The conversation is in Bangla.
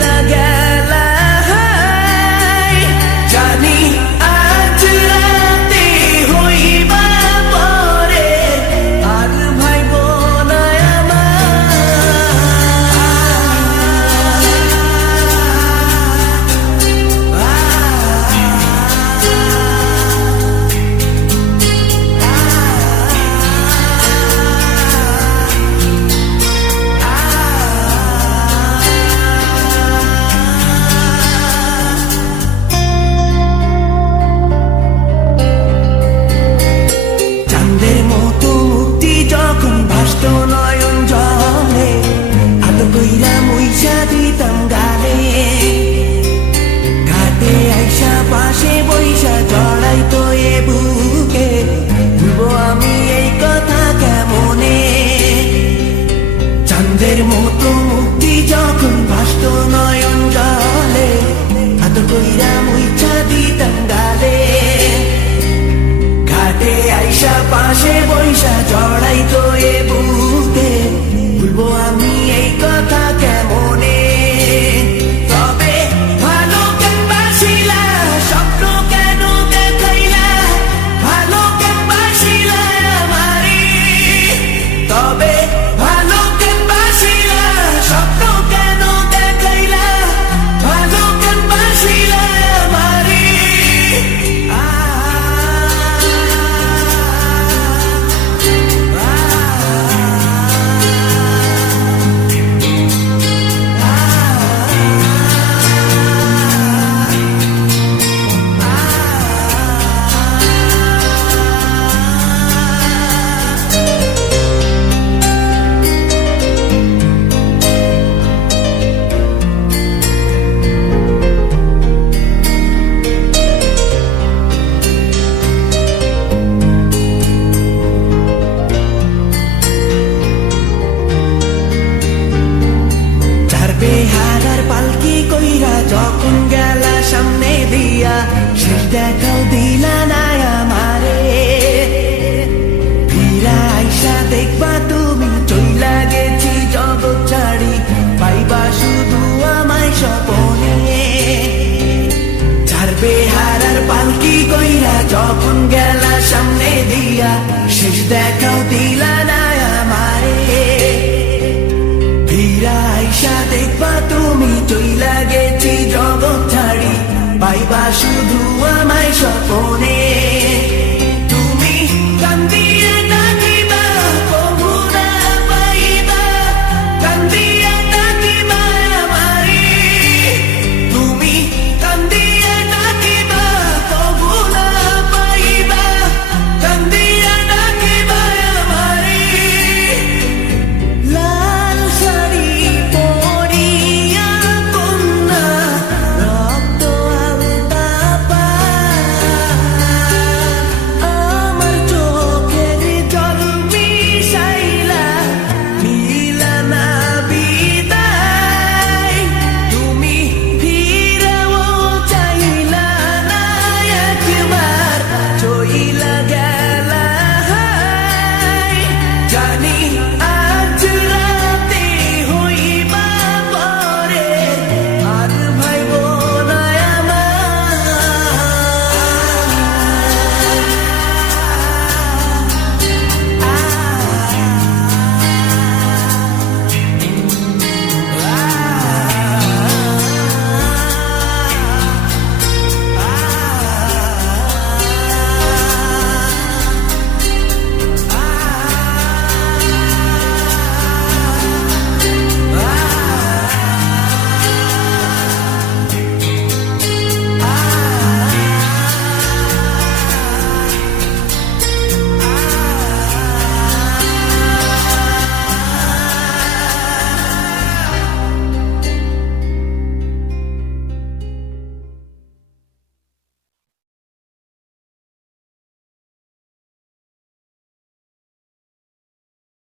চইলা গেলা জানি আজ রাতে হইবা পরে আর ভাইব না চাঁদের মতো মুক্তি যখন ভাসত নয়ন জলে আদর কইরা মুইসা দিতাম গালে ঘাটে আইসা পাশে বইসা জড়াইতো এ বুকে ভুলবো আমি এই কথা কেমনে চাঁদের মতো মুক্তি যখন ভাসত নয়ন জলে আদর কইরা মুইসা দিতাম গালে ঘাটে আইসা পাশে বইসা জড়াইতো এ বুকে ভুলবো আমি এই কথা কেমনে তবে ভালো কেন বাসিলা স্বপ্ন কেন দেখাইলা ভালো কেন বাসিলা আমারে তবে ভালো কেন বাসিলা স্বপ্ন কেন দেখাইলা ভালো কেন বাসিলা আমারে বেহারার পালকি কইরা যখন গেলা সামনে দিয়া শেষ দেখাও দিলা না আমারে ফিরা আইসা দেখবা তুমি চইলা গেছি জগৎ ছাড়ি পাইবা শুধু আমায় স্বপনে চার বেহারার পালকি কইরা যখন গেলা সামনে দিয়া শেষ দেখাও দিলা না আমারে ফিরা আইসা দেখবা তুমি চইলা গেছি জগৎ ছাড়ি পাইবা শুধু আমায় স্বপনে